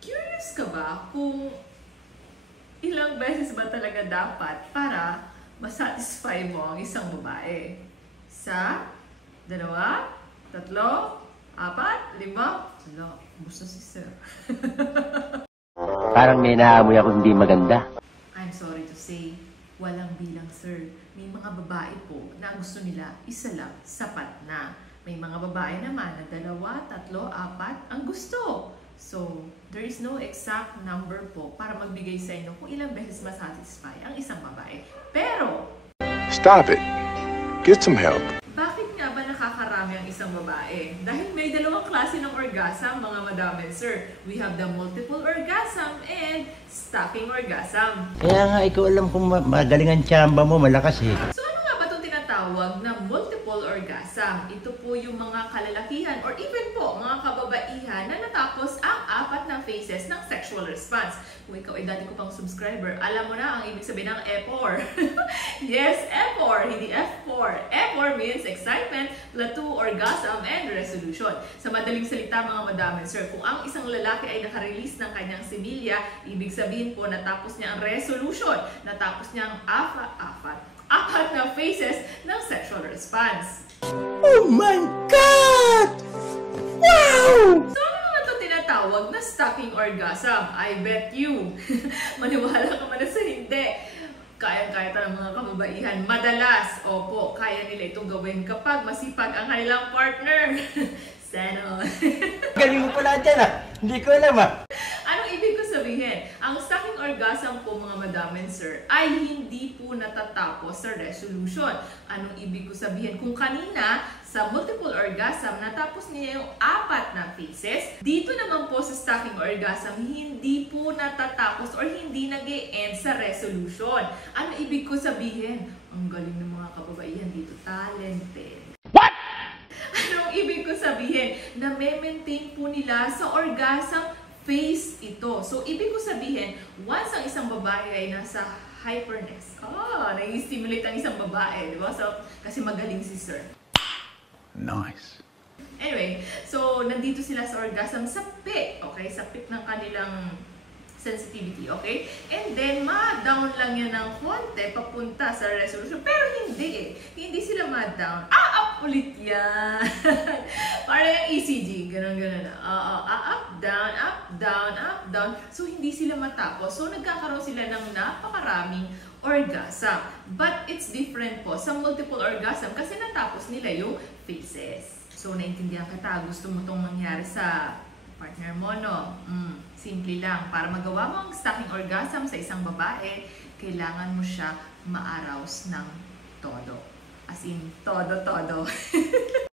Curious ka ba kung ilang beses ba talaga dapat para masatisfy mo ang isang babae? Isa, dalawa, tatlo, apat, lima? Wala, gusto si sir. Parang may naamoy ako hindi maganda. I'm sorry to say, walang bilang sir. May mga babae po na gusto nila isa lang, sapat na. May mga babae naman na dalawa, tatlo, apat ang gusto. So, there is no exact number po para magbigay sa inyo kung ilang beses masatisfy ang isang babae. Pero, stop it. Get some help. bakit nga ba nakakarami ang isang babae? Dahil may dalawang klase ng orgasm, mga madam and sir. We have the multiple orgasm and stacking orgasm. Kaya nga, ikaw alam kung magaling ang tsamba mo, malakas eh. So ano nga ba itong tinatawag na multiple orgasm? Ito po yung mga kalalakihan or even po mga kababaihan na natapos ang apat na phases ng sexual response. Kung ikaw ay dati ko pang subscriber, alam mo na ang ibig sabihin ng EPOR. Yes, EPOR, hindi F4. EPOR means excitement, plateau, orgasm, and resolution. Sa madaling salita mga madam and sir, kung ang isang lalaki ay nakarelease ng kanyang similya, ibig sabihin po natapos niya ang resolution, natapos niya ang apat na phases ng sexual response. Oh my God! Wow! So ano naman ito tinatawag na stacking orgasm? I bet you. Maniwala ka man sa hindi. Kaya-kaya ito ng mga kababaihan. Madalas, opo, kaya nila itong gawin kapag masipag ang kanilang partner. Sana. Galing mo pala dyan ah. Hindi ko alam ah. Anong ibig ko sabihin? Ang stacking orgasm po mga madam and sir ay hindi po natatapos sa resolution. Anong ibig ko sabihin? Kung kanina sa multiple orgasm natapos niya yung apat na phases, dito naman po sa stacking orgasm hindi po natatapos or hindi nag-e-end sa resolution. Ano ibig ko sabihin? Ang galing ng mga kababaihan dito, talented. Anong ibig ko sabihin? Na maintain po nila sa orgasm phase ito. So, ibig ko sabihin, once ang isang babae ay nasa hyperness, nai-stimulate ang isang babae, di ba? So, kasi magaling si sir. Nice. Anyway, so, nandito sila sa orgasm sa peak, okay? Sa peak ng kanilang sensitivity, okay? And then, ma-down lang yan ng konti papunta sa resolution. Pero hindi eh. Hindi sila ma-down. Up ulit yan. Para yung ECG. Ganon-ganon na. Up, down, up, down, up, down. So, hindi sila matapos. So, nagkakaroon sila ng napakaraming orgasm. But, it's different po sa multiple orgasm kasi natapos nila yung phases. So, naintindihan kita. Gusto mo itong mangyari sa partner mo, no? Simple lang. Para magawa mo ang stacking orgasm sa isang babae, kailangan mo siya ma-arouse ng todo. As in, todo-todo.